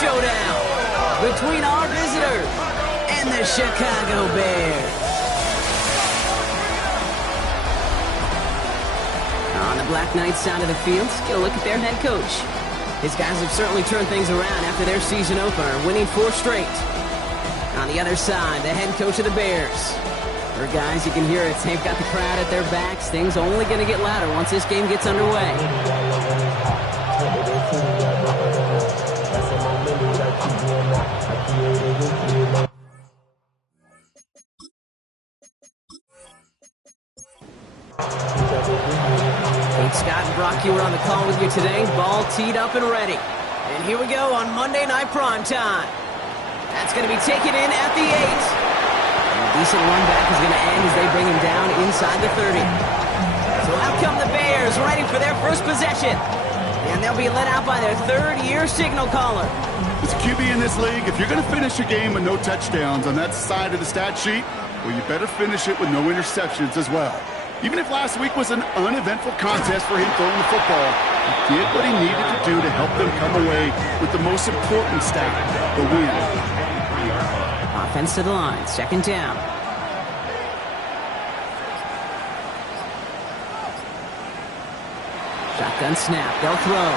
showdown between our visitors and the Chicago Bears. On the Black Knights side of the field, let's get a look at their head coach. His guys have certainly turned things around after their season opener, winning 4 straight. On the other side, the head coach of the Bears. For guys, you can hear it. They've got the crowd at their backs. Things only going to get louder once this game gets underway. Kate Scott and Brock Hewitt on the call with you today. Ball teed up and ready. And here we go on Monday Night Prime Time. That's going to be taken in at the 8. And a decent run back is going to end as they bring him down inside the 30. So out come the Bears, ready for their first possession. And they'll be led out by their third-year signal caller. As a QB in this league, if you're going to finish a game with no touchdowns on that side of the stat sheet, well, you better finish it with no interceptions as well. Even if last week was an uneventful contest for him throwing the football, he did what he needed to do to help them come away with the most important stat, the win. Offense to the line, second down. Shotgun snap, they'll throw.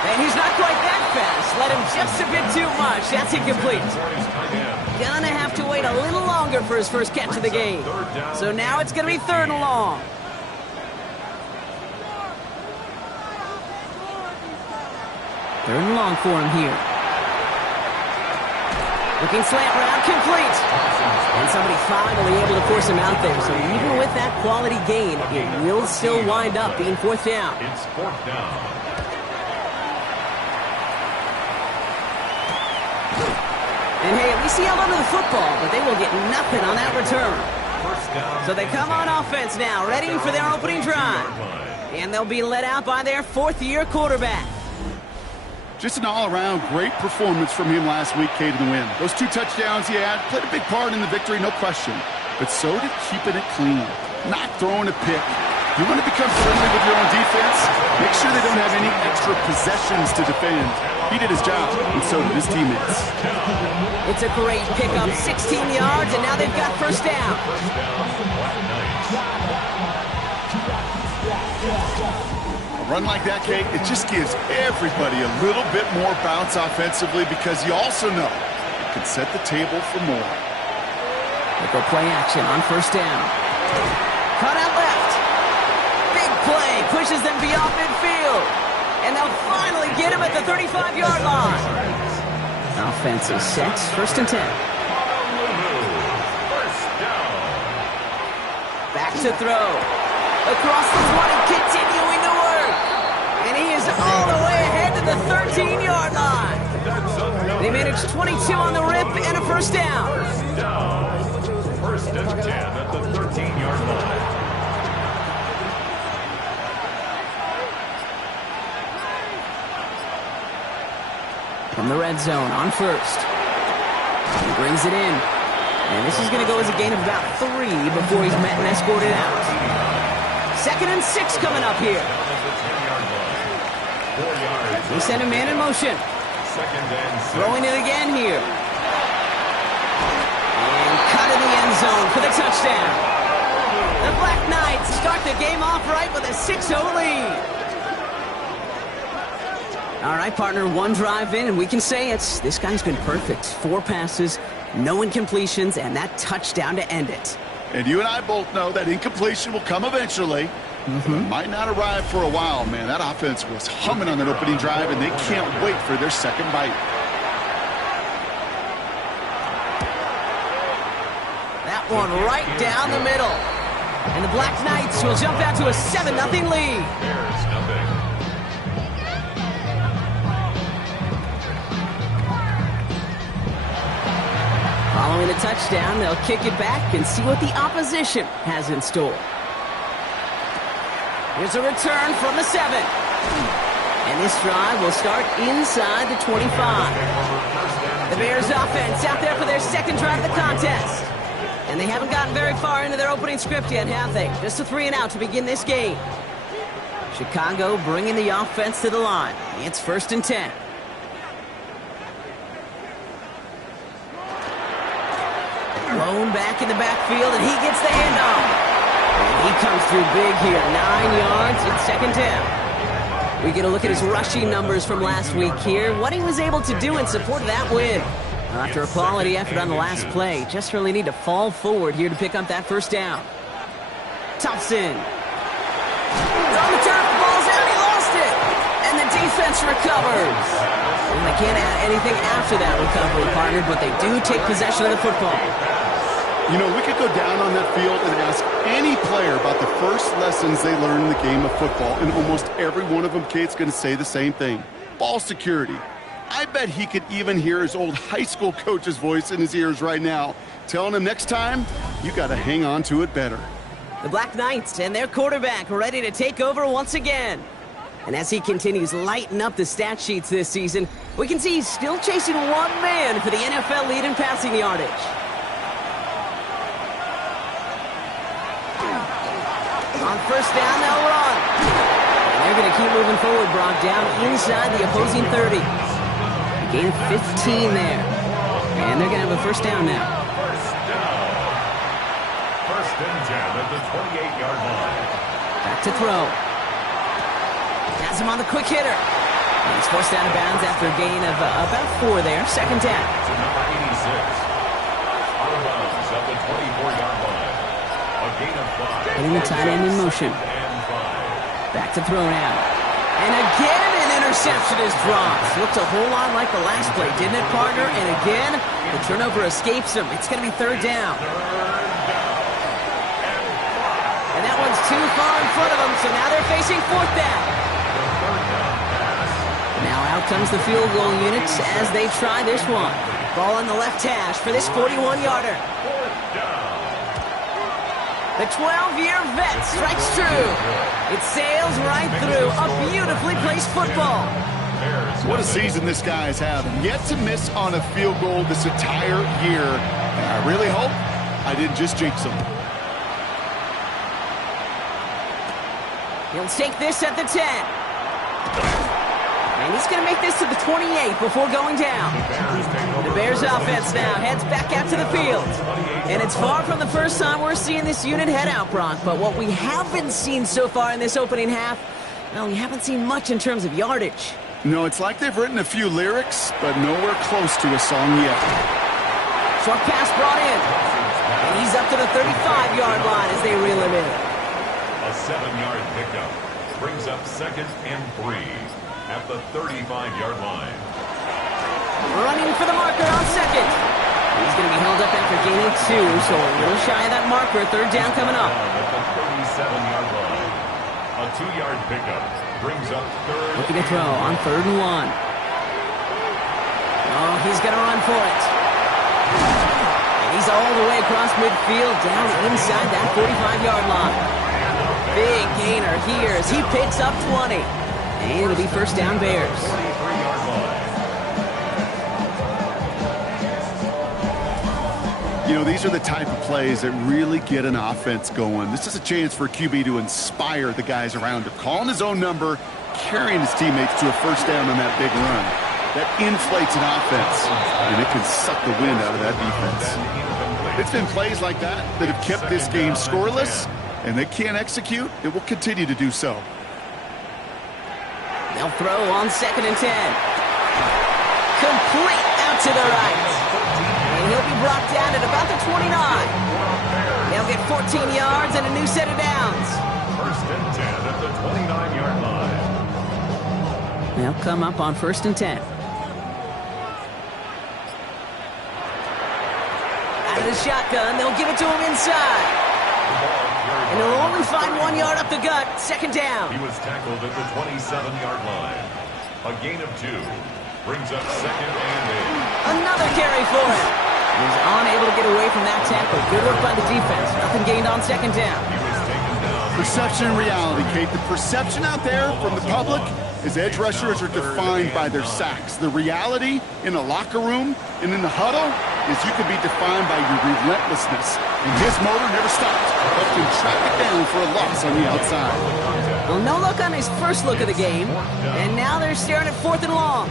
And he's not quite that fast. Let him just a bit too much. That's incomplete. Gonna have to wait a little longer for his first catch of the game. So now it's gonna be 3rd and long. Third and long for him here. Looking slant route, complete. And somebody finally able to force him out there. So even with that quality gain, it will still wind up being 4th down. It's 4th down. And hey, at least he held onto the football, but they will get nothing on that return. So they come on offense now, ready for their opening drive. And they'll be led out by their 4th-year quarterback. Just an all-around great performance from him last week, Kate, in the win. Those 2 touchdowns he had played a big part in the victory, no question. But so did keeping it clean, not throwing a pick. You want to become friendly with your own defense? Make sure they don't have any extra possessions to defend. He did his job, and so did his teammates. It's a great pickup, 16 yards, and now they've got first down. A run like that, Kate, it just gives everybody a little bit more bounce offensively because you also know it can set the table for more. They go play action on first down. Cut out left. Big play pushes them beyond midfield. And they'll finally get him at the 35-yard line. Offense is set, 1st and 10. Back to throw. Across the 20, continuing to work. And he is all the way ahead to the 13-yard line. They managed 22 on the rip and a first down. 1st and 10 at the 13-yard line. From the red zone on first. He brings it in. And this is going to go as a gain of about 3 before he's met and escorted out. 2nd and 6 coming up here. They send a man in motion. Throwing it again here. And cut in the end zone for the touchdown. The Black Knights start the game off right with a 6-0 lead. All right, partner, 1 drive in, and we can say this guy's been perfect. 4 passes, no incompletions, and that touchdown to end it. And you and I both know that incompletion will come eventually. But it might not arrive for a while, man. That offense was humming on that opening drive, and they can't wait for their second bite. That one right down the middle. And the Black Knights will jump out to a 7-0 lead. Bears nothing. Following the touchdown, they'll kick it back and see what the opposition has in store. Here's a return from the 7. And this drive will start inside the 25. The Bears offense out there for their 2nd drive of the contest. And they haven't gotten very far into their opening script yet, have they? Just a 3-and-out to begin this game. Chicago bringing the offense to the line. It's 1st and 10. Blown back in the backfield, and he gets the handoff. And he comes through big here. 9 yards. It's second down. We get a look at his rushing numbers from last week here. What he was able to do in support of that win. After a quality effort on the last play, just really need to fall forward here to pick up that first down. Thompson. It's on the turf, the ball's out, he lost it. And the defense recovers. And they can't add anything after that recovery, partner, but they do take possession of the football. You know, we could go down on that field and ask any player about the first lessons they learned in the game of football, and almost every one of them, Kate's going to say the same thing. Ball security. I bet he could even hear his old high school coach's voice in his ears right now, telling him next time, you got to hang on to it better. The Black Knights and their quarterback ready to take over once again. And as he continues lighting up the stat sheets this season, we can see he's still chasing one man for the NFL lead in passing yardage. On first down, they'll run. And they're going to keep moving forward, Brock, down inside the opposing 30. Gain of 15 there. And they're going to have a first down now. First and 10 at the 28-yard line. Back to throw. Has him on the quick hitter. And he's forced out of bounds after a gain of about 4 there. Second down. To number 86. Out of bounds at the 24-yard line. A gain of 5. Getting the tight end in motion. Back to throw now. And again, an interception is dropped. Looked a whole lot like the last play, didn't it, partner? And again, the turnover escapes him. It's going to be third down. And that one's too far in front of them, so now they're facing fourth down. Now out comes the field goal units as they try this one. Ball on the left hash for this 41-yarder. The 12-year vet strikes true. It sails right through a beautifully placed football. What a season this guy is having. Yet to miss on a field goal this entire year. And I really hope I didn't just jinx him. He'll take this at the 10. And he's going to make this to the 28 before going down. The Bears offense now heads back out to the field. And it's far from the first time we're seeing this unit head out, Brock. But what we haven't seen so far in this opening half, well, we haven't seen much in terms of yardage. No, it's like they've written a few lyrics, but nowhere close to a song yet. Short pass brought in. And he's up to the 35-yard line as they reel him in. A 7-yard pickup brings up second and 3 at the 35-yard line. Running for the marker on second. He's going to be held up after gaining 2, so a little shy of that marker. Third down coming up. At the 37-yard line. A 2-yard pickup brings up third. Looking to throw on third and 1. Oh, he's going to run for it. And he's all the way across midfield, down inside that 45-yard line. Big gainer here as he picks up 20. And it'll be first down Bears. 43-yard line. You know, these are the type of plays that really get an offense going. This is a chance for a QB to inspire the guys around him. Calling his own number, carrying his teammates to a first down on that big run. That inflates an offense, and it can suck the wind out of that defense. It's been plays like that that have kept this game scoreless, and they can't execute. It will continue to do so. They'll throw on second and 10. Complete out to the right. And he'll be brought down at about the 29. They'll get 14 yards and a new set of downs. First and 10 at the 29-yard line. They'll come up on first and 10. Out of the shotgun, they'll give it to him inside. And he'll only find 1 yard up the gut. Second down. He was tackled at the 27-yard line. A gain of 2 brings up second and 8. Another carry for him. He's unable to get away from that tackle. Good work by the defense. Nothing gained on second down. He was taken down. Perception and reality, Kate. The perception out there from the public is edge rushers are defined by their sacks. The reality in the locker room and in the huddle is you can be defined by your relentlessness. And his motor never stopped. Helped him track it down for a loss on the outside. Well, no look on his first look of the game. And now they're staring at fourth and long.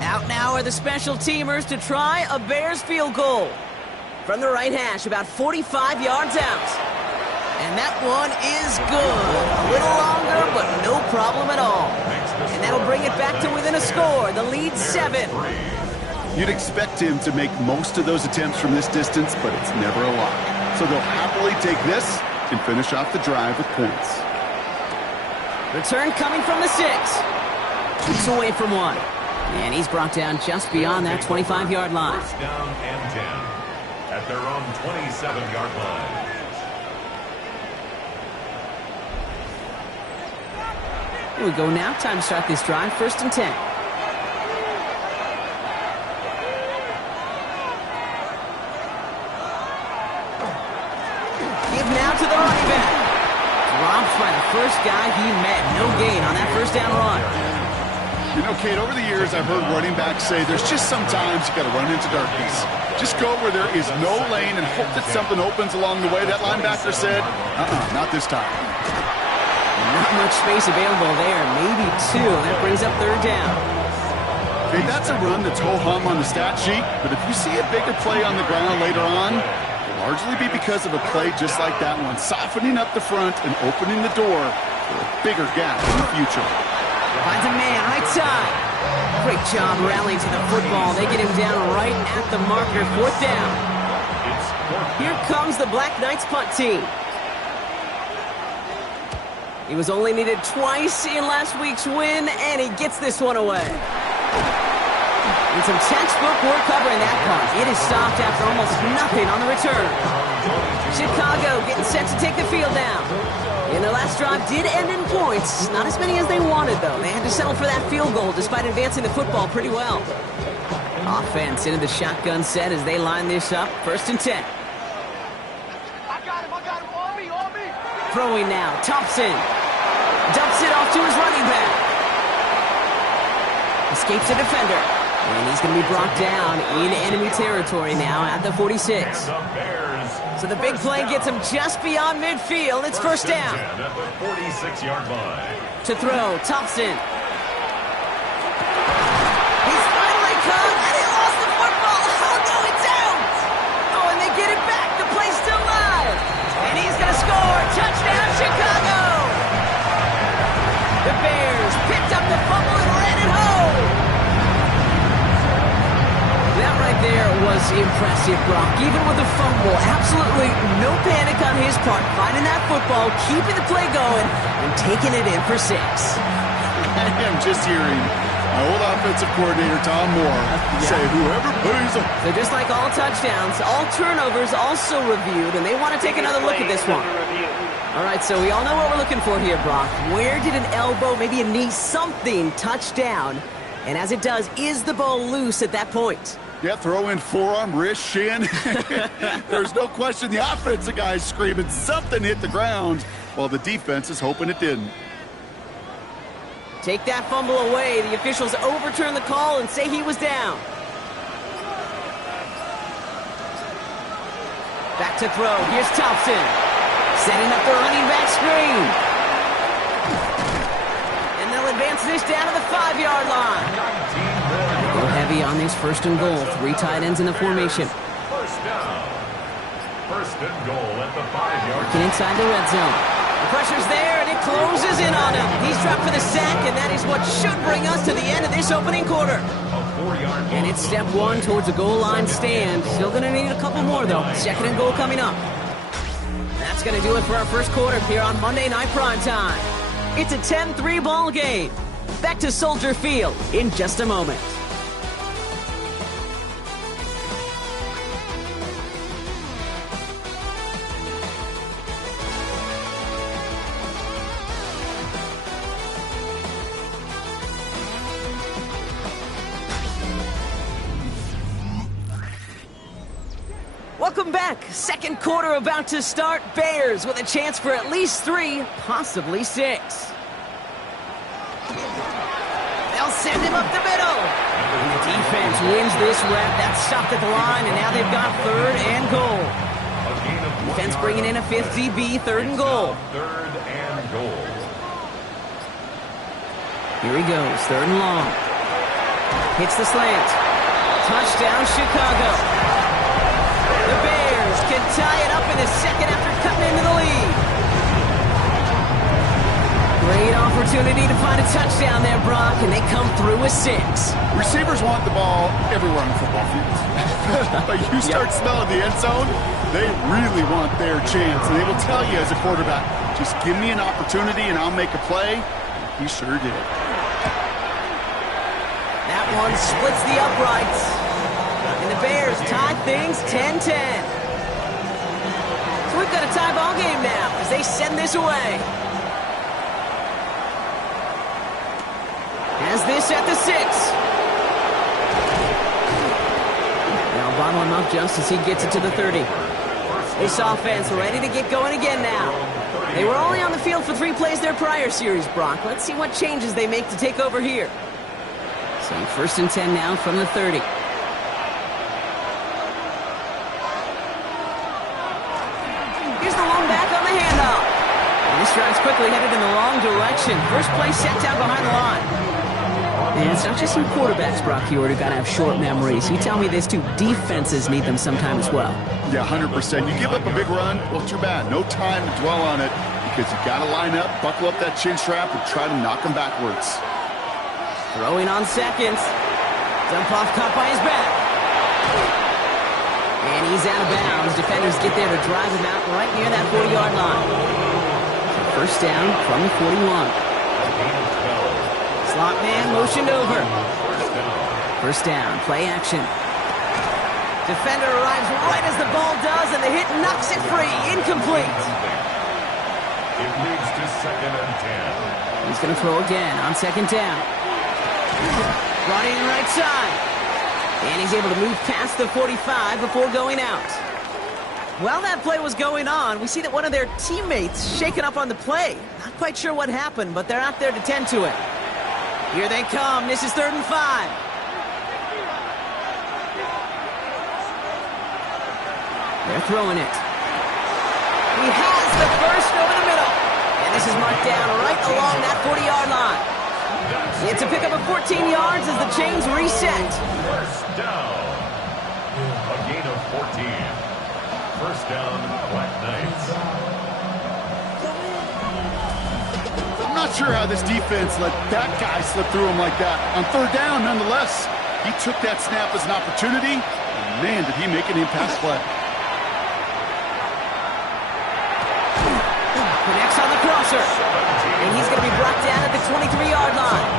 Out now are the special teamers to try a Bears field goal. from the right hash, about 45 yards out. And that one is good. A little longer, but no problem at all. And that'll bring it back to within a score. The lead 7. You'd expect him to make most of those attempts from this distance, but it's never a lot. So they'll happily take this and finish off the drive with points. Return coming from the 6. Keeps away from 1. And he's brought down just beyond that 25-yard line. First down and 10 at their own 27-yard line. Here we go now. Time to start this drive. 1st and 10. Give now to the running back. Dropped by the first guy he met. No gain on that first down run. You know, Kate, over the years, I've heard running backs say there's just sometimes you got to run into darkness. Just go where there is no lane and hope that something opens along the way. That linebacker said, not this time. Not much space available there. Maybe 2. That brings up 3rd down. Okay, that's a run that's ho-hum on the stat sheet, but if you see a bigger play on the ground later on, it'll largely be because of a play just like that one, softening up the front and opening the door for a bigger gap in the future. Finds a man, right side. Great job rallying to the football. They get him down right at the marker. 4th down. Here comes the Black Knights punt team. He was only needed twice in last week's win, and he gets this one away. And some textbook work covering that punt. It is stopped after almost nothing on the return. Chicago getting set to take the field down. And their last drive did end in points. Not as many as they wanted, though. They had to settle for that field goal despite advancing the football pretty well. Offense into the shotgun set as they line this up. 1st and 10. I got him, on me. Throwing now, Thompson. Dumps it off to his running back. Escapes a defender. And he's going to be brought down in enemy territory now at the 46. So the big play gets him just beyond midfield. It's 1st down. At the 46-yard line. To throw, Thompson. He's finally caught, and he lost the football. Oh, no, it's out. Oh, and they get it back. The play's still live. And he's going to score. Touchdown, Chicago. The Bears picked up the fumble and ran it home. That right there was impressive, Brock. Even with the fumble, absolutely no panic on his part. Finding that football, keeping the play going, and taking it in for 6. I'm just hearing my old offensive coordinator, Tom Moore, say whoever plays them. So just like all touchdowns, all turnovers also reviewed, and they want to take another look at this one. All right, so we all know what we're looking for here, Brock. Where did an elbow, maybe a knee, something touch down? And as it does, is the ball loose at that point? Yeah, throw in forearm, wrist, shin. There's no question the offensive guy's screaming something hit the ground while the defense is hoping it didn't. Take that fumble away. The officials overturn the call and say he was down. Back to throw. Here's Thompson. Setting up the running back screen. And they'll advance this down to the 5-yard line. Go heavy on this 1st and goal. 3 tight ends in the formation. 1st down. 1st and goal at the 5-yard line. Working inside the red zone. The pressure's there, and it closes in on him. He's dropped for the sack, and that is what should bring us to the end of this opening quarter. And it's step 1 towards a goal line stand. Still going to need a couple more, though. 2nd and goal coming up. That's going to do it for our first quarter here on Monday Night Primetime. It's a 10-3 ball game. Back to Soldier Field in just a moment. Welcome back. Second quarter about to start. Bears with a chance for at least 3, possibly 6. They'll send him up the middle. And the defense wins this rep. That's stopped at the line, and now they've got 3rd and goal. Defense bringing in a 5th DB, 3rd and goal. 3rd and goal. Here he goes, 3rd and long. Hits the slant. Touchdown, Chicago. The Bears tie it up in the second after cutting into the lead. Great opportunity to find a touchdown there, Brock, and they come through with 6. Receivers want the ball everywhere on the football field. But you start smelling the end zone, they really want their chance. And they will tell you as a quarterback, just give me an opportunity and I'll make a play. He sure did. That one splits the uprights. And the Bears tie things 10-10. So we've got a tie ball game now as they send this away. Has this at the 6. Now bottle him up just as he gets it to the 30. This offense ready to get going again now. They were only on the field for 3 plays their prior series, Brock. Let's see what changes they make to take over here. So 1st and 10 now from the 30. Here's the long back on the handoff. And this drive's quickly headed in the wrong direction. First play set down behind the line. And it's not just some quarterbacks, Brock, who got to have short memories. You tell me this too, defenses need them sometime as well. Yeah, 100%. You give up a big run, well, too bad. No time to dwell on it because you got to line up, buckle up that chin strap, and try to knock them backwards. Throwing on seconds. Dump off caught by his back. And he's out of bounds. Defenders get there to drive him out right near that 40-yard line. So 1st down from the 41. Slot man motioned over. 1st down, play action. Defender arrives right as the ball does, and the hit knocks it free. Incomplete. It leads to 2nd and 10. He's going to throw again on 2nd down. Brought in right side. And he's able to move past the 45 before going out. While that play was going on, we see that one of their teammates shaken up on the play. Not quite sure what happened, but they're out there to tend to it. Here they come. This is 3rd and 5. They're throwing it. He has the first over the middle. And this is marked down right along that 40-yard line. It's a pickup of 14 yards as the chains reset. 1st down. A gain of 14. 1st down, Black Knights. I'm not sure how this defense let that guy slip through him like that. On 3rd down, nonetheless, he took that snap as an opportunity. And man, did he make an impact play. Connects on the crosser. And he's going to be brought down at the 23-yard line.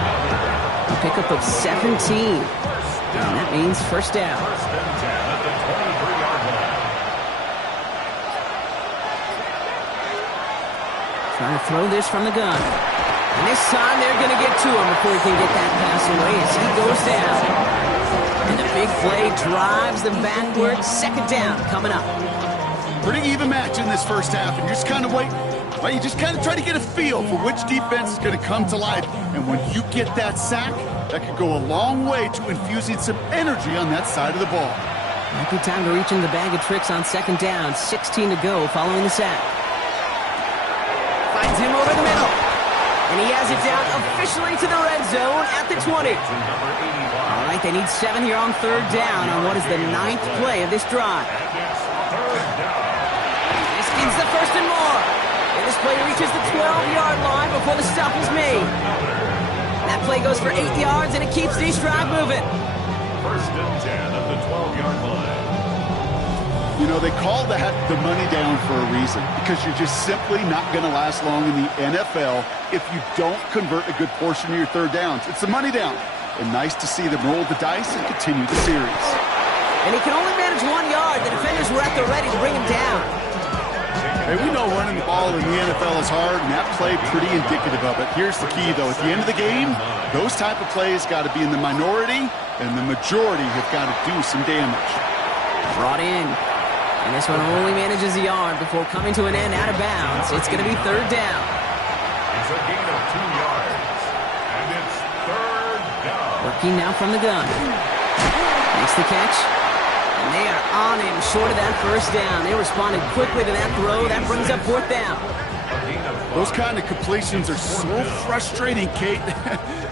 A pickup of 17. And that means 1st down. 1st and 10 at the 23-yard line. Trying to throw this from the gun. And this time they're going to get to him before he can get that pass away as he goes down. And the big play drives them backwards. 2nd down coming up. Pretty even match in this 1st half, and you're just kind of waiting. Well, you just kind of try to get a feel for which defense is going to come to life. And when you get that sack, that could go a long way to infusing some energy on that side of the ball. Might be time to reach into the bag of tricks on 2nd down. 16 to go following the sack. Finds him over the middle. And he has it down officially to the red zone at the 20. All right, they need 7 here on 3rd down on what is the 9th play of this drive. This means the 1st and more. And this play reaches the 12-yard line before the stop is made. That play goes for 8 yards, and it keeps this drive moving. 1st and 10 at the 12-yard line. You know, they call that the money down for a reason, because you're just simply not going to last long in the NFL if you don't convert a good portion of your 3rd downs. It's the money down. And nice to see them roll the dice and continue the series. And he can only manage 1 yard. The defenders were at the ready to bring him down. Hey, we know running the ball in the NFL is hard, and that play pretty indicative of it. Here's the key, though. At the end of the game, those type of plays got to be in the minority, and the majority have got to do some damage. Brought in. And this one only manages a yard before coming to an end out of bounds. It's going to be 3rd down. It's a gain of 2 yards. And it's 3rd down. Working now from the gun. Makes the catch. And they are on him short of that 1st down. They responded quickly to that throw. That brings up 4th down. Those kind of completions are so frustrating, Kate.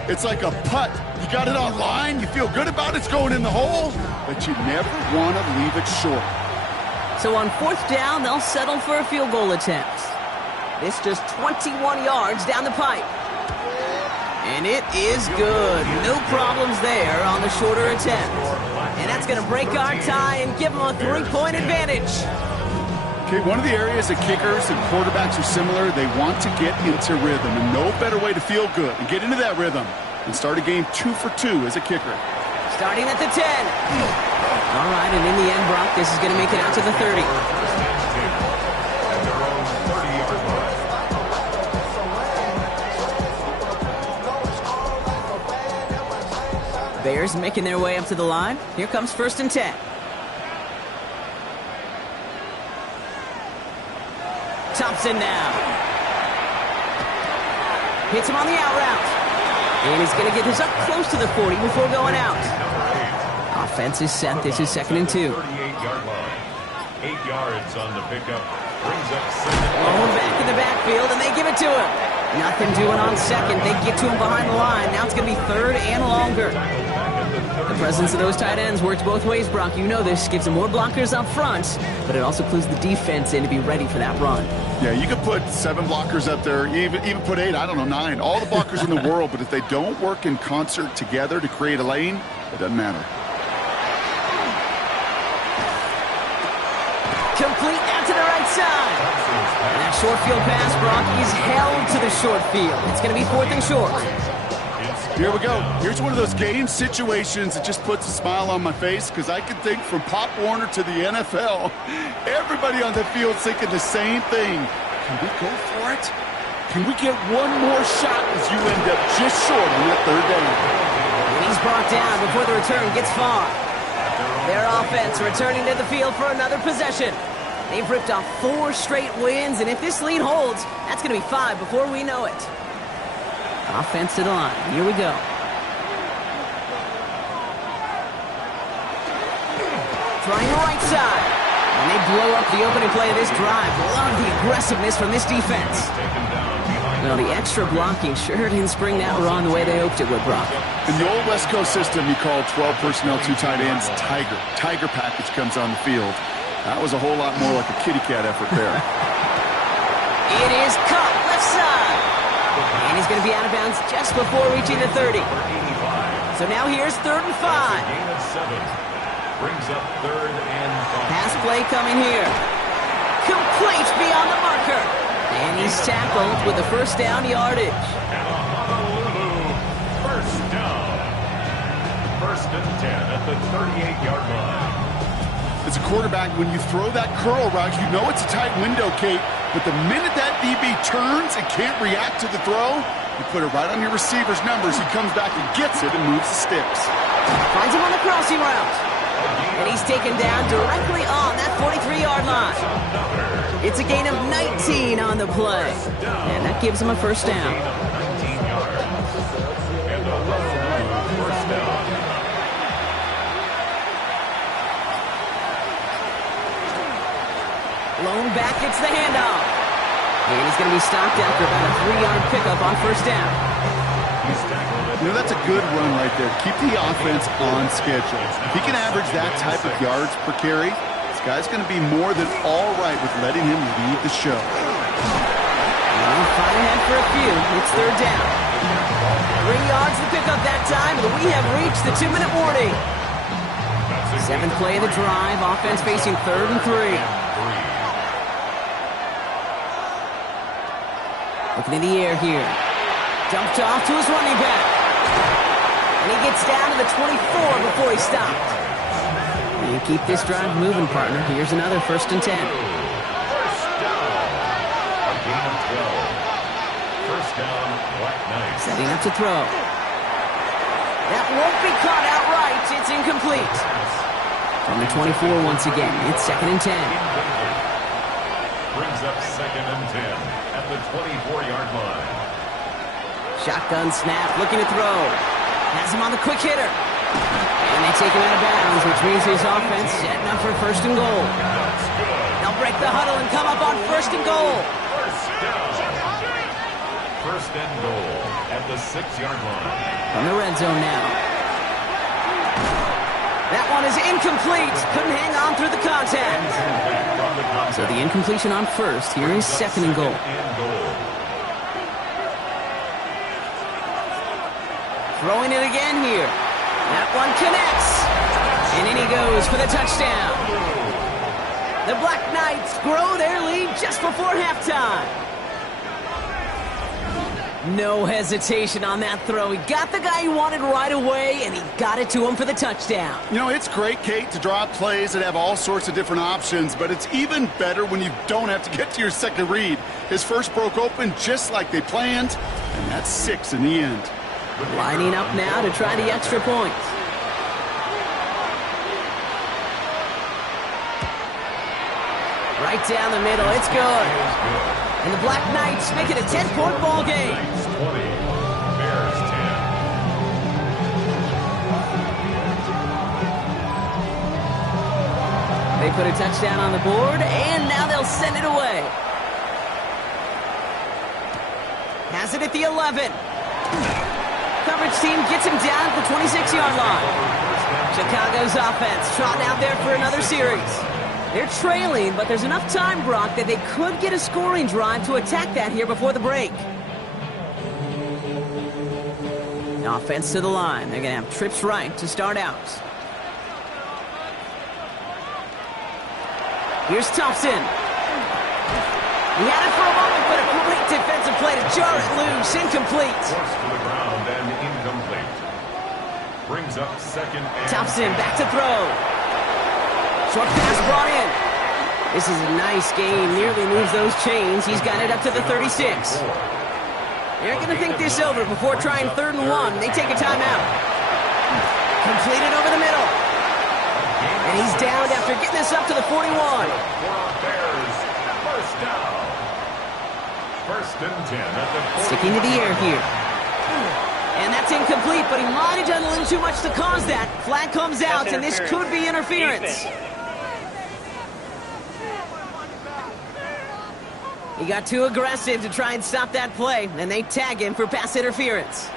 It's like a putt. You got it on line. You feel good about it's going in the hole, but you never want to leave it short. So on 4th down, they'll settle for a field goal attempt. This just 21 yards down the pipe. And it is good. No problems there on the shorter attempt. And that's going to break our tie and give them a 3-point advantage. Okay, one of the areas that kickers and quarterbacks are similar, they want to get into rhythm. And no better way to feel good and get into that rhythm than start a game 2 for 2 as a kicker. Starting at the 10. All right, and in the end, Brock, this is going to make it out to the 30. Bears making their way up to the line. Here comes 1st and 10. Thompson now. Hits him on the out route. And he's going to get this up close to the 40 before going out. Offense is set. This is 2nd and 2. 38-yard line. 8 yards on the pickup. Brings up 2nd. Going back in the backfield, and they give it to him. Nothing doing on 2nd. They get to him behind the line. Now it's going to be 3rd and longer. The presence of those tight ends works both ways, Brock. You know this. Gives them more blockers up front, but it also clues the defense in to be ready for that run. Yeah, you could put 7 blockers up there, even put 8, I don't know, 9. All the blockers in the world, but if they don't work in concert together to create a lane, it doesn't matter. Complete out to the right side. And that short field pass, Brock, is held to the short field. It's going to be 4th and short. Here we go. Here's one of those game situations that just puts a smile on my face because I can think from Pop Warner to the NFL, everybody on the field thinking the same thing. Can we go for it? Can we get one more shot as you end up just short on that 3rd down? And he's brought down before the return gets far. Their offense returning to the field for another possession. They've ripped off 4 straight wins, and if this lead holds, that's going to be 5 before we know it. Offense to the line. Here we go. Trying the right side. And they blow up the opening play of this drive. Love the aggressiveness from this defense. Well, the extra blocking sure didn't spring that run the way they hoped it would, Brock. In the old West Coast system, you called 12 personnel, 2 tight ends, Tiger. Tiger package comes on the field. That was a whole lot more like a kitty cat effort there. It is caught left side. And he's going to be out of bounds just before reaching the 30. So now here's 3rd and 5. Gain of 7. Brings up 3rd and 5. Pass play coming here. Complete beyond the marker. And he's tackled with the 1st down yardage. And a Honolulu 1st down. 1st and 10 at the 38-yard line. As a quarterback, when you throw that curl route, you know it's a tight window, Kate. But the minute that DB turns and can't react to the throw, you put it right on your receiver's numbers. He comes back and gets it and moves the sticks. Finds him on the crossing route. And he's taken down directly on that 43-yard line. It's a gain of 19 on the play. And that gives him a 1st down. 19 yards. And a Honolulu 1st down. Lone back gets the handoff. And he's going to be stopped after about a 3-yard pickup on 1st down. You know, that's a good run right there. Keep the offense on schedule. If he can average that type of yards per carry, this guy's going to be more than all right with letting him lead the show. Well, fight ahead for a few. It's 3rd down. 3 yards to pick up that time, and we have reached the 2-minute warning. 7th play of the drive. Offense facing 3rd and 3. Looking in the air here. Dumped off to his running back. And he gets down to the 24 before he stopped. You keep this drive moving, partner. Here's another 1st and 10. 1st down. A gain of 12. 1st down, Black Knights. Setting up to throw. That won't be caught outright. It's incomplete. From the 24 once again. It's 2nd and 10. Brings up 2nd and 10 at the 24-yard line. Shotgun snap, looking to throw. Has him on the quick hitter. And they take him out of bounds, which means his offense setting up for 1st and goal. They'll break the huddle and come up on 1st and goal. 1st down. 1st and goal at the 6-yard line. From the red zone now. That one is incomplete. Couldn't hang on through the contact. So the incompletion on first. Here is second and goal. Throwing it again here. That one connects. And in he goes for the touchdown. The Black Knights grow their lead just before halftime. No hesitation on that throw. He got the guy he wanted right away, and he got it to him for the touchdown. You know, it's great, Kate, to draw up plays that have all sorts of different options, but it's even better when you don't have to get to your second read. His first broke open just like they planned, and that's 6 in the end. Lining up now to try the extra point. Right down the middle, it's good. And the Black Knights make it a 10-point ball game. 20, Bears 10. They put a touchdown on the board, and now they'll send it away. Has it at the 11. Coverage team gets him down at the 26-yard line. Chicago's offense trotting out there for another series. They're trailing, but there's enough time, Brock, that they could get a scoring drive to attack that here before the break. Offense to the line. They're going to have trips right to start out. Here's Thompson. He had it for a moment, but a great defensive play to jar it loose. Incomplete. Forced to the ground and incomplete. Brings up second and Thompson back to throw. Short pass brought in. This is a nice game. Nearly moves those chains. He's got it up to the 36. They're going to think this over before trying 3rd and 1. They take a timeout. Completed over the middle. And he's down after getting this up to the 41. Bears, first down. First and 10 at the 40. Sticking to the air here. And that's incomplete, but he might have done a little too much to cause that. Flag comes out, and this could be interference. He got too aggressive to try and stop that play, and they tag him for pass interference.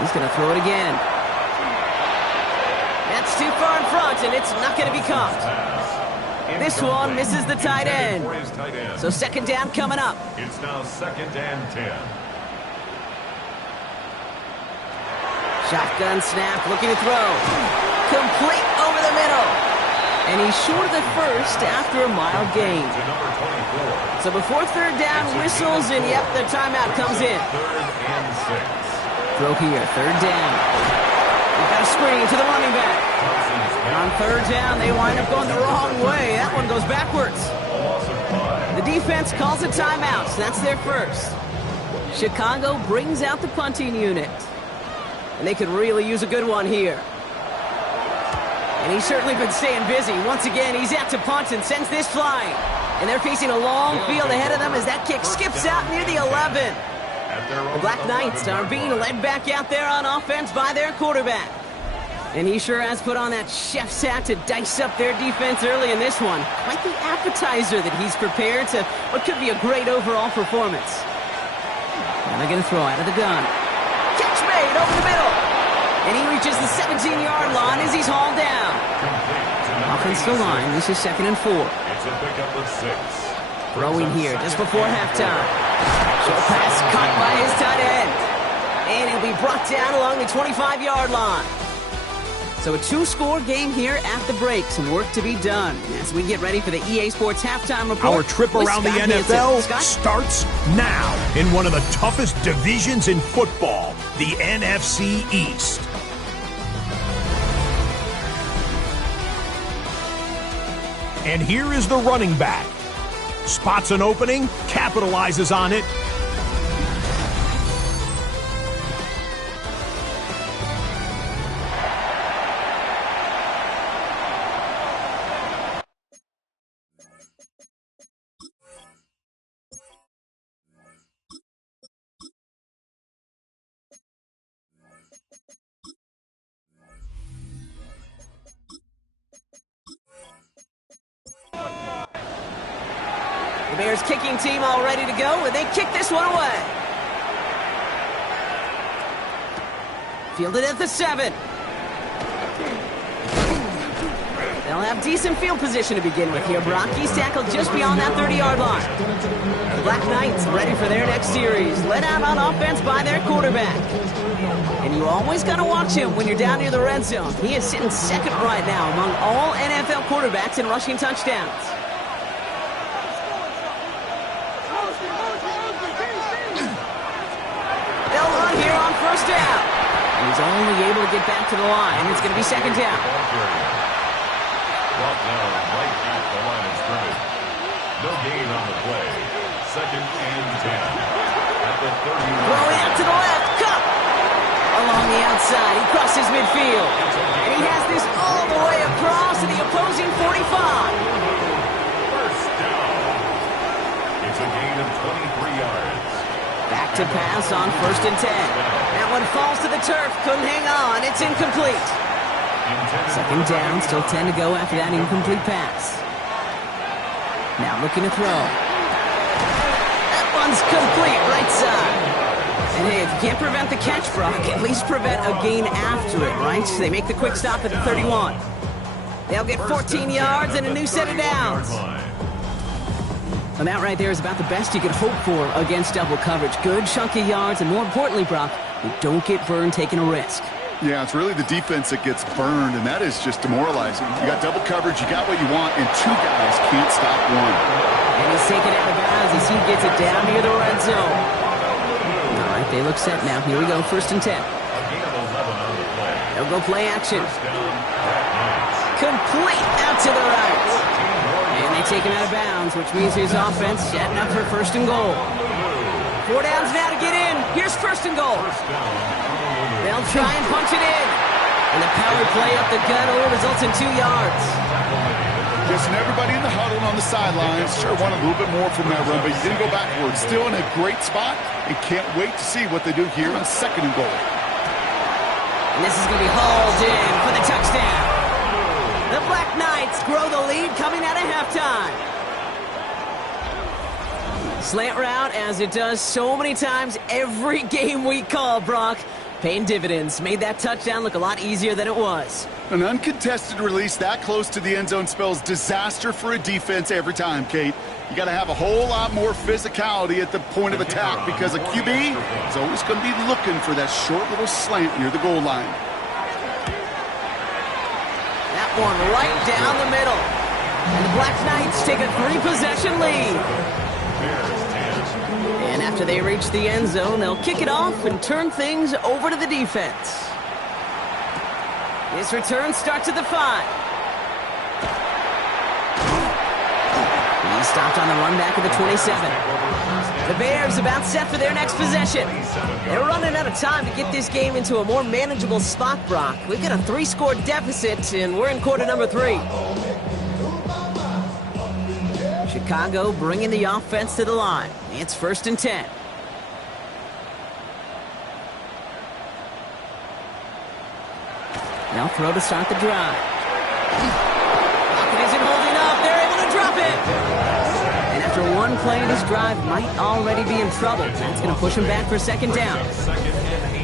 He's going to throw it again. That's too far in front, and it's not going to be caught. This one misses the tight end. So second down coming up. It's now second and 10. Shotgun snap, looking to throw. Complete over the middle. And he's short of the first after a mild gain. So before 3rd down whistles, and yep, the timeout comes in. 3rd and 6. Throw here, 3rd down. We've got a screen to the running back. And on 3rd down, they wind up going the wrong way. That one goes backwards. The defense calls a timeout, so that's their first. Chicago brings out the punting unit. And they could really use a good one here. And he's certainly been staying busy. Once again, he's out to punt and sends this flying. And they're facing a long field ahead of them as that kick skips out near the 11. The Black Knights are being led back out there on offense by their quarterback. And he sure has put on that chef's hat to dice up their defense early in this one. Quite the appetizer that he's prepared to what could be a great overall performance. Now they're going to throw out of the gun. Catch made over the middle. And he reaches the 17-yard line as he's hauled down. Offensive line, this is 2nd and 4. It's a pickup of 6. Throwing here just before halftime. Short pass caught by his tight end. And he'll be brought down along the 25-yard line. So a 2-score game here at the break. Some work to be done as we get ready for the EA Sports Halftime Report. Our trip around the NFL starts now in one of the toughest divisions in football, the NFC East. And here is the running back. Spots an opening, capitalizes on it. The Bears kicking team all ready to go, and they kick this one away. Fielded at the 7. They'll have decent field position to begin with here, Brock. He's tackled just beyond that 30-yard line. The Black Knights ready for their next series. Led out on offense by their quarterback. And you always got to watch him when you're down near the red zone. He is sitting second right now among all NFL quarterbacks in rushing touchdowns. They'll run here on first down. And he's only able to get back to the line. It's going to be second down. Brought down right at the line of scrimmage. No gain on the play. Second and 10. At the 30. Throwing out to the left. Cup. Along the outside. He crosses midfield. And he has this all the way across to the opposing 45. First down. It's a gain of 23 yards. Back to pass on first and 10. That one falls to the turf. Couldn't hang on. It's incomplete. Second down, still 10 to go after that incomplete pass. Now looking to throw. That one's complete, right side. And hey, if you can't prevent the catch, Brock, at least prevent a gain after it, right? So they make the quick stop at the 31. They'll get 14 yards and a new set of downs. And that right there is about the best you could hope for against double coverage. Good chunky yards, and more importantly, Brock, you don't get burned taking a risk. Yeah, it's really the defense that gets burned, and that is just demoralizing. You got double coverage, you got what you want, and two guys can't stop one. And he's taken out of bounds as he gets it down near the red zone. All right, they look set now. Here we go, first and 10. They'll go play action. Complete out to the right. And they take him out of bounds, which means his offense setting up for first and goal. 4 downs now to get in. Here's first and goal. They'll try and punch it in. And the power play up the gut only results in 2 yards. Just everybody in the huddle on the sidelines sure want a little bit more from that run, but you didn't go backwards. Still in a great spot and can't wait to see what they do here on second and goal. And this is going to be hauled in for the touchdown. The Black Knights grow the lead coming out of halftime. Slant route, as it does so many times every game we call, Brock. Paying dividends. Made that touchdown look a lot easier than it was. An uncontested release that close to the end zone spells disaster for a defense every time, Kate. You got to have a whole lot more physicality at the point of attack because a QB is always going to be looking for that short little slant near the goal line. That one right down the middle. And the Black Knights take a 3-possession lead. And after they reach the end zone, they'll kick it off and turn things over to the defense. This return starts at the 5. He stopped on the run back at the 27. The Bears about set for their next possession. They're running out of time to get this game into a more manageable spot, Brock. We've got a 3-score deficit, and we're in quarter number 3. Chicago bringing the offense to the line. It's first and 10. Now throw to start the drive. Pocket isn't holding up. They're able to drop it. And after one play, this drive might already be in trouble. That's going to push him back for second down.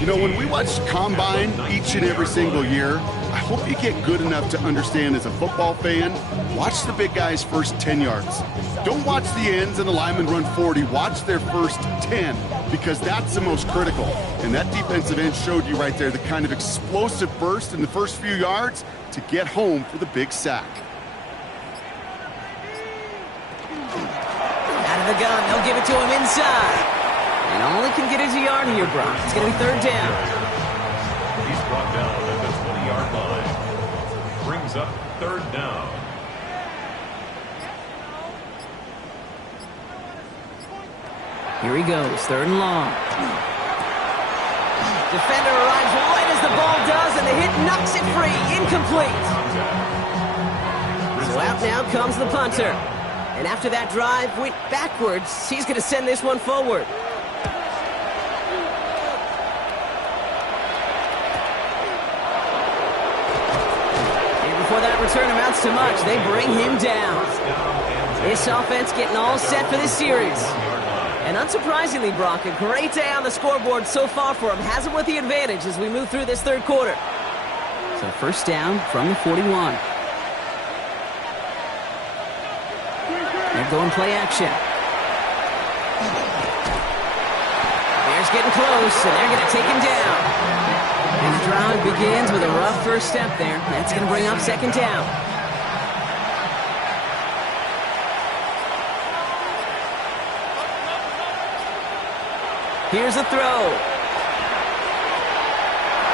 You know, when we watch Combine each and every single year, I hope you get good enough to understand as a football fan, watch the big guys' first 10 yards. Don't watch the ends and the linemen run 40. Watch their first 10 because that's the most critical. And that defensive end showed you right there the kind of explosive burst in the first few yards to get home for the big sack. Out of the gun, they'll give it to him inside. And all he can get is a yard here, Brock. It's going to be third down. He's brought down at the 20-yard line. Brings up third down. Here he goes, third and long. Defender arrives right as the ball does, and the hit knocks it free. Incomplete. So out now comes the punter. And after that drive went backwards, he's going to send this one forward. And before that return amounts to much, they bring him down. This offense getting all set for this series. And unsurprisingly, Brock, a great day on the scoreboard so far for him. Has him with the advantage as we move through this third quarter. So first down from the 41. They're going play action. Bears getting close, and they're going to take him down. And the drive begins with a rough first step there. That's going to bring up second down. Here's a throw.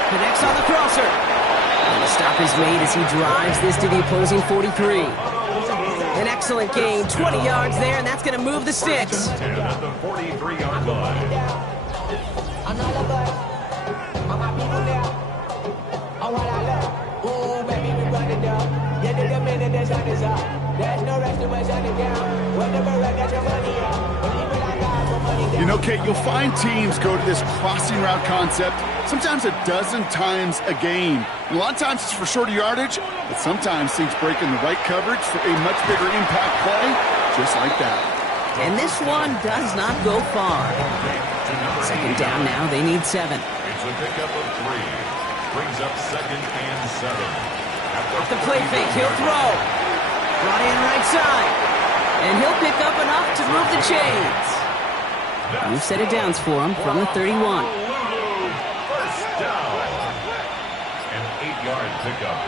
Connects on the crosser. And the stop is made as he drives this to the opposing 43. An excellent gain, 20 yards there, and that's going to move the sticks. 10 at the 43-yard line. You know, Kate, you'll find teams go to this crossing route concept sometimes a dozen times a game. And a lot of times it's for shorter yardage, but sometimes things break in the right coverage for a much bigger impact play, just like that. And this one does not go far. Second down now, they need 7. It's a pickup of 3. Brings up second and 7. Off the play fake, he'll throw. Brought in right side. And he'll pick up enough to move the chains. New set of downs for him from the 31. First down. An 8-yard pickup.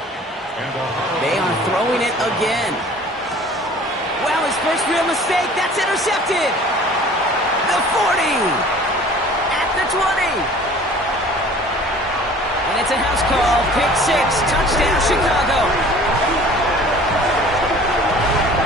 And they are throwing it again. Well, his first real mistake. That's intercepted. The 40. At the 20. And it's a house call. Pick 6. Touchdown, Chicago.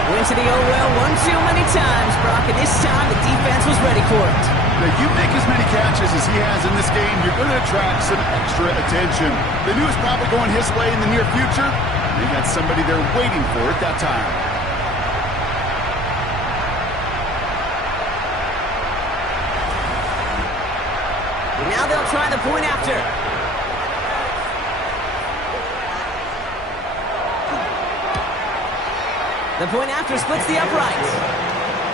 Went to the well one too many times, Brock, and this time the defense was ready for it. Now, you make as many catches as he has in this game, you're going to attract some extra attention. They knew it was probably going his way in the near future. They got somebody there waiting for it that time. Now they'll try the point after. The point after splits the uprights.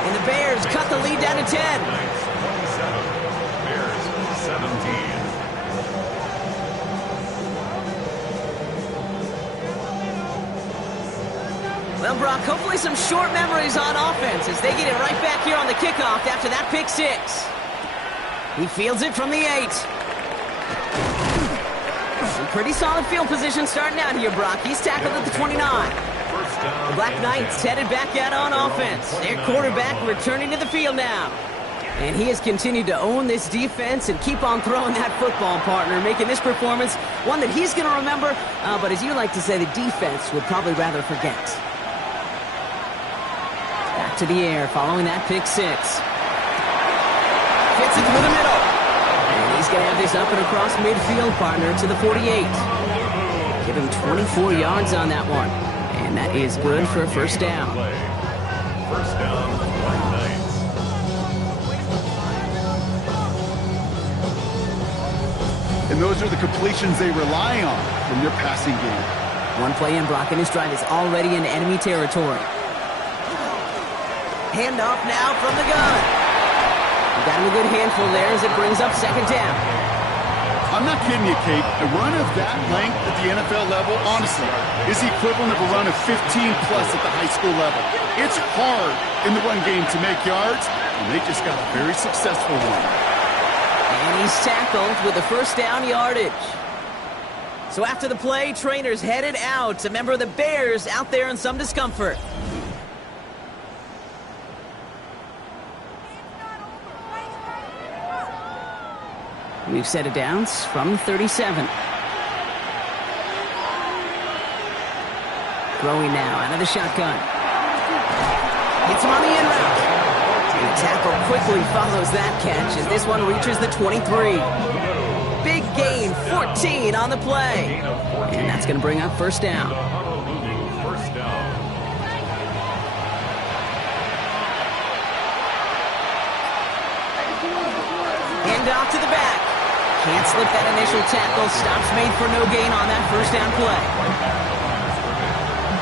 And the Bears cut the lead down to 10. 27. Bears 17. Well, Brock, hopefully some short memories on offense as they get it right back here on the kickoff after that pick 6. He fields it from the 8. Some pretty solid field position starting out here, Brock. He's tackled at the 29. The Black Knights headed back out on offense. Their quarterback returning to the field now. And he has continued to own this defense and keep on throwing that football, partner, making this performance one that he's going to remember, but as you like to say, the defense would probably rather forget. Back to the air following that pick 6. Hits it through the middle. And he's going to have this up and across midfield, partner, to the 48. Give him 24 yards on that one. And that is good for a first down. First down, Black Knights. And those are the completions they rely on from their passing game. One play in, Brock, and his drive is already in enemy territory. Handoff now from the gun. He got him a good handful there as it brings up second down. I'm not kidding you, Kate. A run of that length at the NFL level, honestly, is the equivalent of a run of 15-plus at the high school level. It's hard in the run game to make yards, and they just got a very successful one. And he's tackled with the first down yardage. So after the play, trainers headed out. A member of the Bears out there in some discomfort. We've set it downs from 37. Throwing now out of the shotgun. It's him on the in route. And the tackle quickly follows that catch as this one reaches the 23. Big gain, 14 on the play. And that's going to bring up first down. First down. Hand off to the back. Can't slip that initial tackle. Stops made for no gain on that first down play.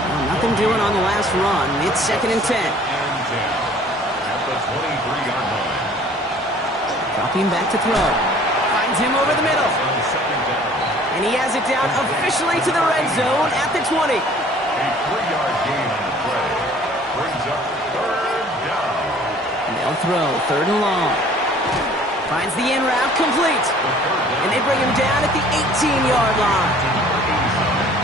Well, nothing doing on the last run. It's second and 10. At the 23-yard line. Dropping back to throw. Finds him over the middle. And he has it down officially to the red zone at the 20. A 3-yard gain on the play. Brings up third down. And they'll throw third and long. Finds the in route complete. And they bring him down at the 18-yard line.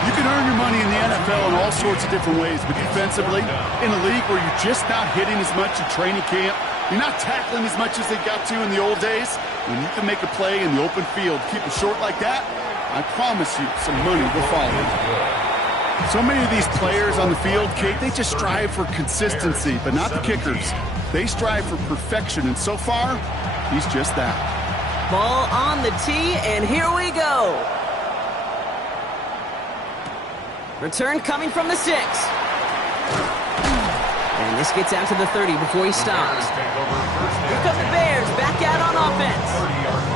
You can earn your money in the NFL in all sorts of different ways, but defensively, in a league where you're just not hitting as much in training camp, you're not tackling as much as they got to in the old days, when you can make a play in the open field, keep it short like that, I promise you some money will follow. So many of these players on the field, Kate, they just strive for consistency, but not the kickers. They strive for perfection, and so far, he's just that. Ball on the tee, and here we go. Return coming from the 6. And this gets out to the 30 before he stops. Here come the Bears back out on offense.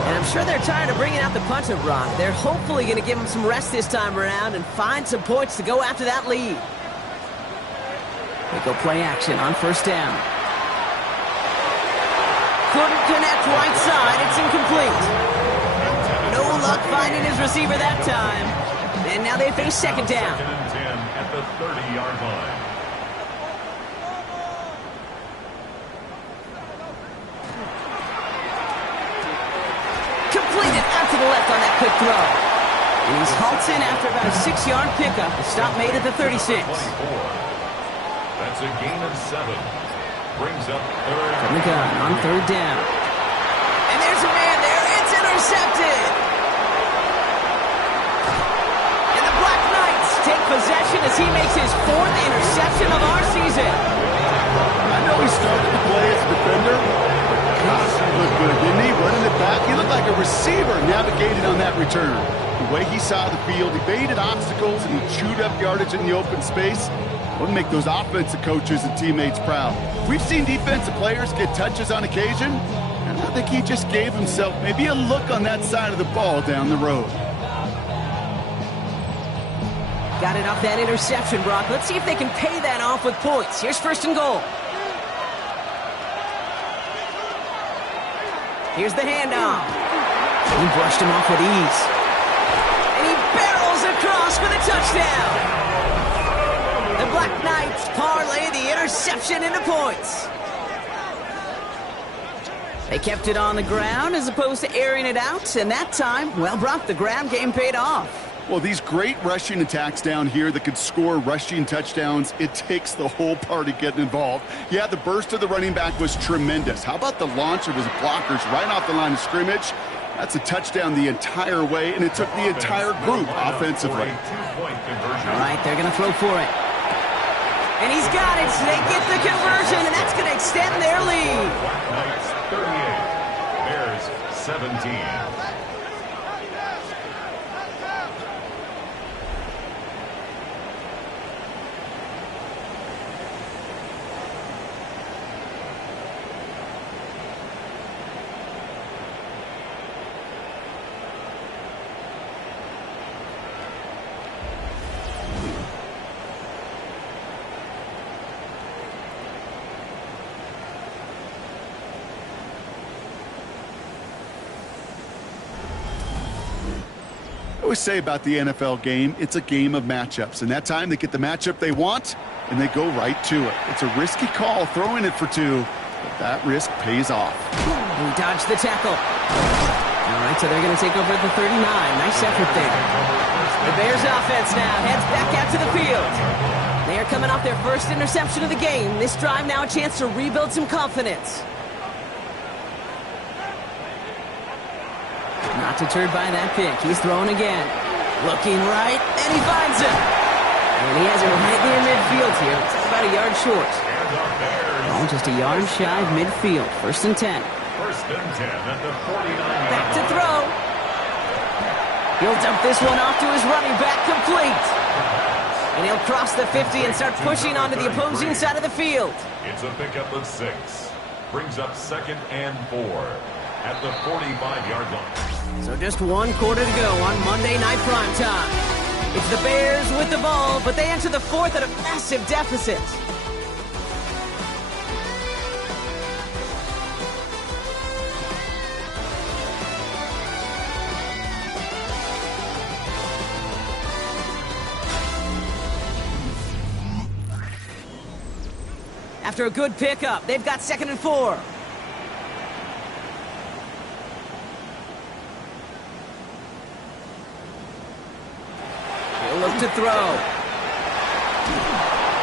And I'm sure they're tired of bringing out the punter, Brock. They're hopefully going to give him some rest this time around and find some points to go after that lead. They go play action on first down. Couldn't connect right side. It's incomplete. No luck finding his receiver that time. And now they face second down. 2nd and 10 at the 30-yard line. Completed out to the left on that quick throw. And he's halts in after about a 6-yard pickup. The stop made at the 36. That's a gain of 7. Brings up third. From the gun on third down. And there's a man there. It's intercepted. And the Black Knights take possession as he makes his 4th interception of our season. I know he started to play as a defender, but gosh, he looked good, didn't he? Running it back, he looked like a receiver navigating on that return. The way he saw the field, he baited obstacles and he chewed up yardage in the open space. Would make those offensive coaches and teammates proud. We've seen defensive players get touches on occasion, and I think he just gave himself maybe a look on that side of the ball down the road. Got it off that interception, Brock. Let's see if they can pay that off with points. Here's first and goal. Here's the handoff. He brushed him off with ease. And he barrels across for the touchdown. The Black Knights parlay the interception into points. They kept it on the ground as opposed to airing it out, and that time, well, Brock, the ground game paid off. Well, these great rushing attacks down here that could score rushing touchdowns, it takes the whole party getting involved. Yeah, the burst of the running back was tremendous. How about the launch of his blockers right off the line of scrimmage? That's a touchdown the entire way, and it took the entire group offensively. All right, they're going to throw for it. And he's got it. They get the conversion, and that's going to extend their lead. Knights 38, Bears 17. I always say about the NFL game, it's a game of matchups. And that time they get the matchup they want, and they go right to it. It's a risky call throwing it for 2, but that risk pays off. He dodged the tackle. All right, so they're going to take over at the 39. Nice effort there. The Bears offense now heads back out to the field. They are coming off their first interception of the game. This drive now a chance to rebuild some confidence. Not deterred by that pick. He's throwing again. Looking right, and he finds him. And he has it right near midfield here. It's about a yard short. Oh, just a yard shy of midfield. First and 10. First and 10 at the 49. Back to throw. He'll dump this one off to his running back, complete. And he'll cross the 50 and start pushing onto the opposing side of the field. It's a pickup of 6. Brings up 2nd and 4 at the 45-yard line. So just 1 quarter to go on Monday Night Primetime. It's the Bears with the ball, but they enter the 4th at a massive deficit. After a good pickup, they've got 2nd and 4. He'll look to throw.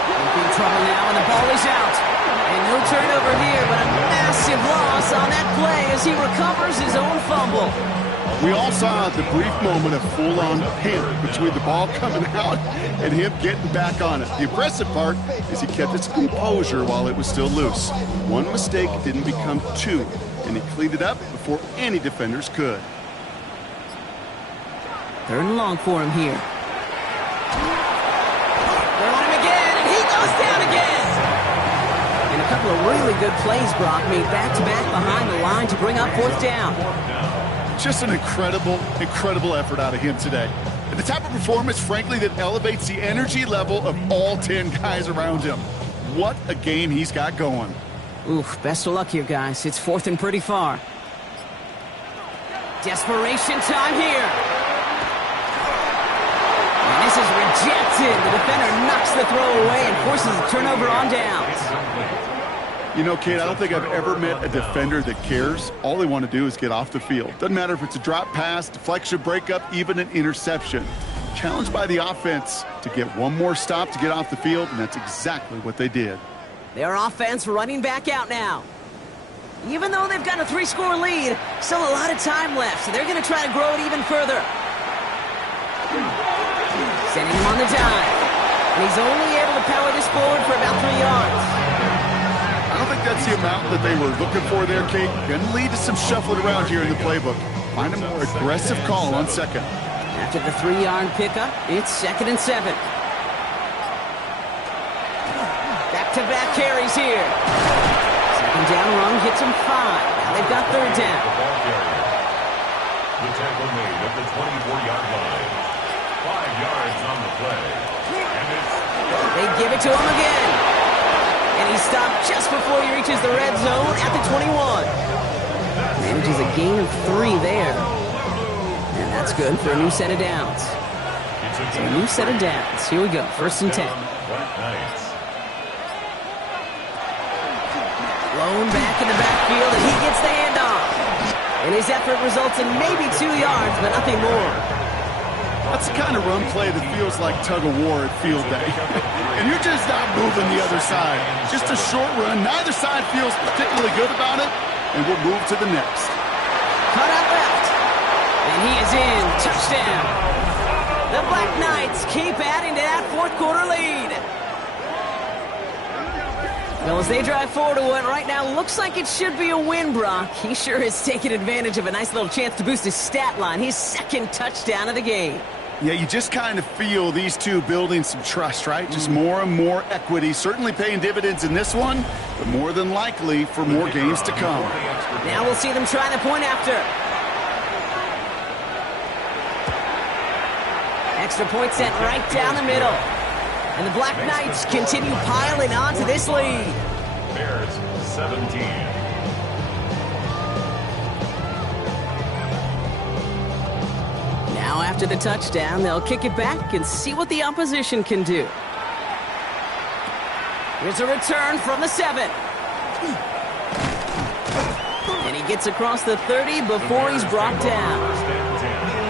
In big trouble now, and the ball is out. And no turnover here, but a massive loss on that play as he recovers his own fumble. We all saw the brief moment of full-on panic between the ball coming out and him getting back on it. The impressive part is he kept his composure while it was still loose. One mistake didn't become two, and he cleaned it up before any defenders could. 3rd and long for him here. They're on him again, and he goes down again. And a couple of really good plays, Brock, made back-to-back behind the line to bring up 4th down. Just an incredible effort out of him today. And the type of performance, frankly, that elevates the energy level of all 10 guys around him. What a game he's got going. Oof, best of luck here, guys. It's 4th and pretty far. Desperation time here. And this is rejected. The defender knocks the throw away and forces a turnover on downs. You know, Kate, I don't think I've ever met a defender that cares. All they want to do is get off the field. Doesn't matter if it's a drop pass, deflection, breakup, even an interception. Challenged by the offense to get one more stop to get off the field, and that's exactly what they did. Their offense running back out now. Even though they've got a 3-score lead, still a lot of time left, so they're going to try to grow it even further. Sending him on the dive. And he's only able to power this forward for about 3 yards. I don't think that's the amount that they were looking for there, Kate. Going to lead to some shuffling around here in the playbook. Find a more aggressive call on 2nd. After the 3-yard pickup, it's 2nd and 7. Back-to-back carries here. 2nd down run gets him 5. Now they've got 3rd down. The tackle made at the 24-yard line. 5 yards on the play. And it's... They give it to him again. And he stopped just before he reaches the red zone at the 21. Manages a gain of 3 there. And that's good for a new set of downs. So a new set of downs. Here we go. 1st and 10. Blown back in the backfield, and he gets the handoff. And his effort results in maybe 2 yards, but nothing more. That's the kind of run play that feels like tug-of-war at field day. And you're just not moving the other side. Just a short run. Neither side feels particularly good about it, and we'll move to the next. Cut out left. And he is in. Touchdown. The Black Knights keep adding to that 4th quarter lead. Well, as they drive forward to what right now looks like it should be a win, Brock, he sure is taking advantage of a nice little chance to boost his stat line. His 2nd touchdown of the game. Yeah, you just kind of feel these two building some trust, right? Just more and more equity. Certainly paying dividends in this one, but more than likely for more games to come. Now we'll see them try the point after. Extra point sent right down the middle. And the Black Knights continue piling on to this lead. Bears 17. Now after the touchdown, they'll kick it back and see what the opposition can do. Here's a return from the 7. And he gets across the 30 before he's brought down.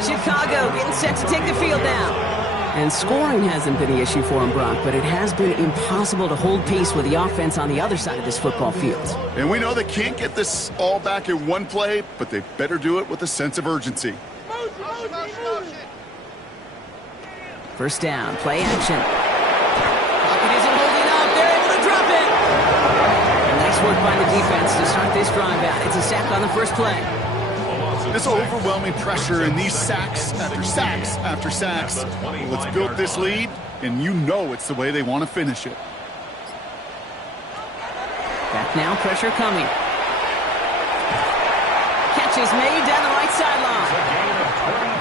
Chicago getting set to take the field now. And scoring hasn't been the issue for him, Brock, but it has been impossible to hold pace with the offense on the other side of this football field. And we know they can't get this all back in one play, but they better do it with a sense of urgency. 1st down, play action. Pocket isn't holding up. They're able to drop it. And nice work by the defense to start this drive out. It's a sack on the 1st play. This overwhelming pressure and these sacks after sacks after sacks. Well, let's build this lead, and you know it's the way they want to finish it. Back now, pressure coming. Catch is made down the right sideline.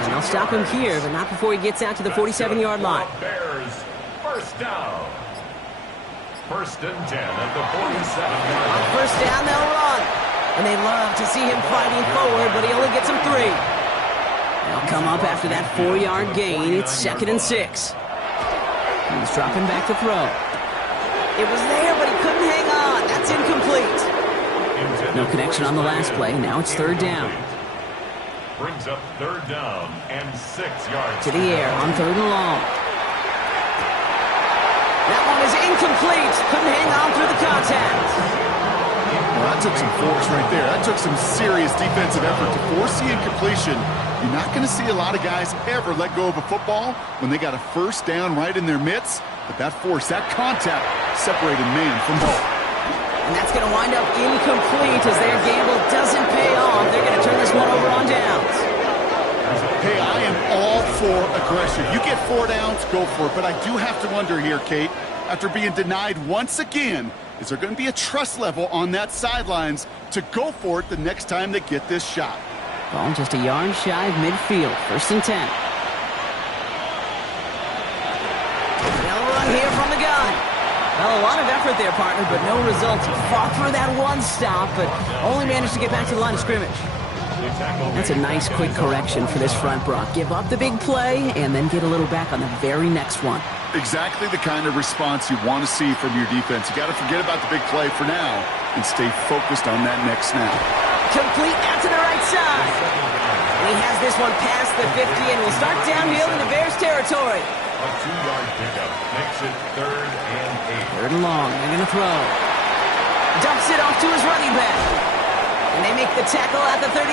And they'll stop him here, but not before he gets out to the 47-yard line. Bears 1st down. 1st and 10 at the 47-yard line. 1st down, they'll run. And they love to see him fighting forward, but he only gets him 3. They'll come up after that 4-yard gain. It's 2nd and 6. He's dropping back to throw. It was there, but he couldn't hang on. That's incomplete. No connection on the last play. Now it's third down. Brings up third down and 6 yards. To the air on third and long. That one is incomplete. Couldn't hang on through the contact. Well, that took some force right there. That took some serious defensive effort to force the incompletion. You're not going to see a lot of guys ever let go of a football when they got a first down right in their midst. But that force, that contact, separated man from ball. And that's going to wind up incomplete as their gamble doesn't pay off. They're going to turn this one over on downs. Hey, I am all for aggression. You get 4 downs, go for it. But I do have to wonder here, Kate, after being denied once again, is there going to be a trust level on that sidelines to go for it the next time they get this shot? Ball just a yard shy of midfield. First and 10. They'll run here from the gun. Well, a lot of effort there, partner, but no results. Fought through that one stop, but only managed to get back to the line of scrimmage. That's a nice quick correction for this front, Brock. Give up the big play and then get a little back on the very next one. Exactly the kind of response you want to see from your defense. You got to forget about the big play for now and stay focused on that next snap. Complete out to the right side. And he has this one past the 50 and will start downhill into Bears territory. A 2-yard pickup makes it third and 8. Third and long. They're going to throw. Dumps it off to his running back. And they make the tackle at the 38.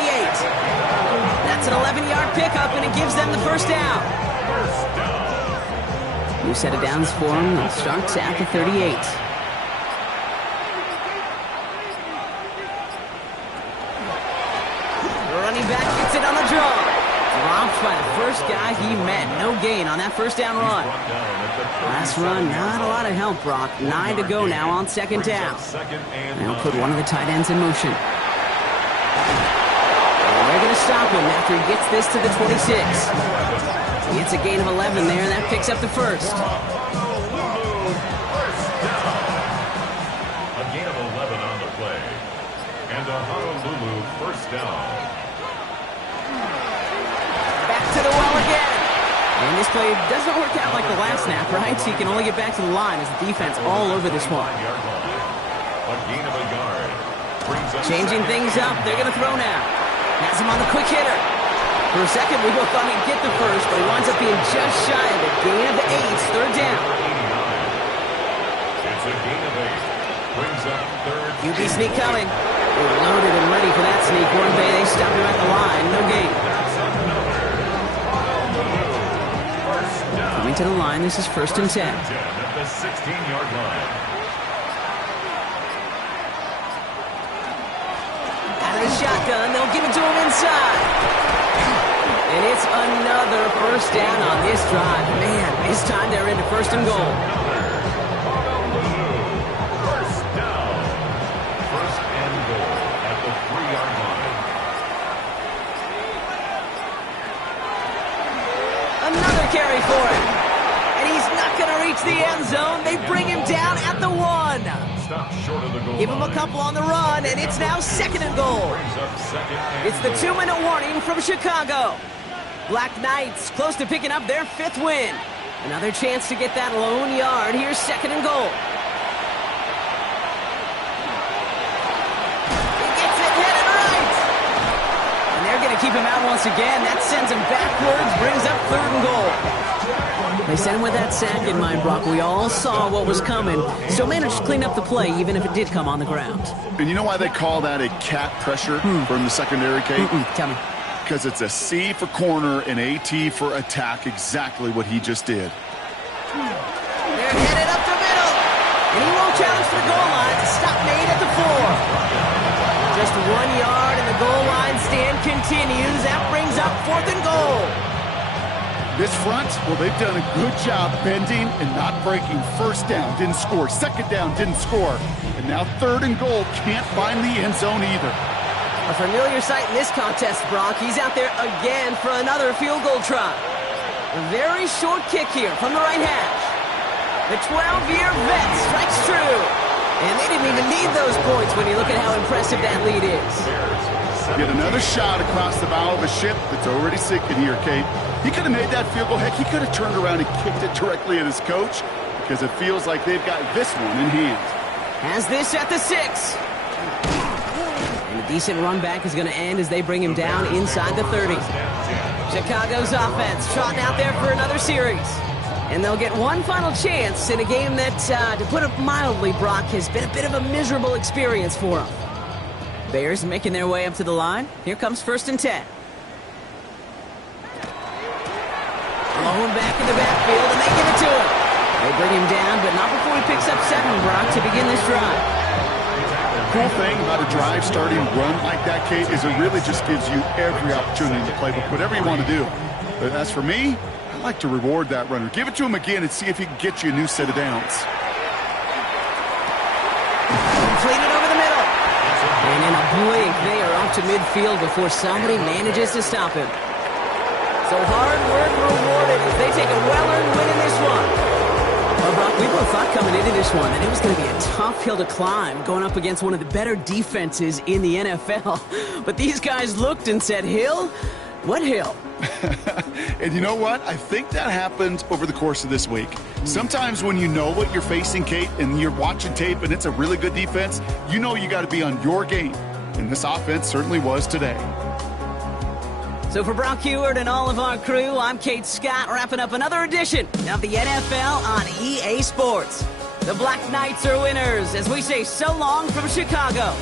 That's an 11-yard pickup, and it gives them the first down. First down. New set of downs for him. It starts at the 38. Running back gets it on the draw. Dropped by the first guy he met. No gain on that first down run. Last run, not a lot of help, Brock. 9 to go now on second down. They'll put one of the tight ends in motion. And they're going to stop him after he gets this to the 26. He gets a gain of 11 there, and that picks up the first. A gain of 11 on the play. And a Honolulu first down. Back to the well again. And this play doesn't work out like the last snap, right? So you can only get back to the line as the defense all over this one. A gain of a yard. Changing things up. They're going to throw now. Has him on the quick hitter. For a second, we both thought he'd get the first, but he winds up being just shy of it. Gain of 8, third down. It's a gain of 8. Brings up third. QB sneak coming. They were loaded and ready for that sneak, weren't they? They stopped him at the line. No gain. Coming to the line, this is first and 10. At the 16-yard line. Out of the shotgun, they'll give it to him inside. And it's another first down on this drive. Man, this time they're into first and goal. First down. First and goal at the 3-yard line. Another carry for him. And he's not going to reach the end zone. They bring him down at the 1. Stop short of the goal. Give him a couple on the run, and it's now second and goal. Brings up second and It's the 2-minute warning from Chicago. Black Knights close to picking up their 5th win. Another chance to get that lone yard. Here's second and goal. He gets it headed right. And they're going to keep him out once again. That sends him backwards, brings up third and goal. They sent him with that sack in mind, Brock. We all saw what was coming. Still managed to clean up the play, even if it did come on the ground. And you know why they call that a cat pressure from the secondary, Kate? Tell me. Because it's a C for corner and AT for attack, exactly what he just did. They're headed up the middle. And he won't challenge for the goal line. Stop made at the 4. Just 1 yard, and the goal line stand continues. That brings up 4th and goal. This front, well, they've done a good job bending and not breaking. First down, didn't score. Second down, didn't score. And now third and goal, can't find the end zone either. A familiar sight in this contest, Brock. He's out there again for another field goal try. A very short kick here from the right hash. The 12-year vet strikes true. And they didn't even need those points when you look at how impressive that lead is. Get another shot across the bow of a ship that's already sinking here, Kate. He could have made that field goal. Heck, he could have turned around and kicked it directly at his coach. because it feels like they've got this one in hand. Has this at the 6. And a decent run back is going to end as they bring him down inside the 30. Chicago's offense trotting out there for another series. And they'll get one final chance in a game that, to put it mildly, Brock, has been a bit of a miserable experience for them. Bears making their way up to the line. Here comes 1st and 10. Alone back in the backfield, and they give it to him. They bring him down, but not before he picks up 7, Brock, to begin this drive. Cool thing about a drive starting run like that, Kate, is it really just gives you every opportunity to play whatever you want to do. But as for me, I like to reward that runner. Give it to him again and see if he can get you a new set of downs. Completed over the middle. And in a blink, they are off to midfield before somebody manages to stop him. So hard work rewarded as they take a well-earned win in this one. Well, Brock, we both thought coming into this one that it was going to be a tough hill to climb going up against one of the better defenses in the NFL. But these guys looked and said, Hill? What hill? And you know what? I think that happened over the course of this week. Sometimes when you know what you're facing, Kate, and you're watching tape and it's a really good defense, you know you got to be on your game. And this offense certainly was today. So for Brock Huard and all of our crew, I'm Kate Scott, wrapping up another edition of the NFL on EA Sports. The Black Knights are winners as we say so long from Chicago.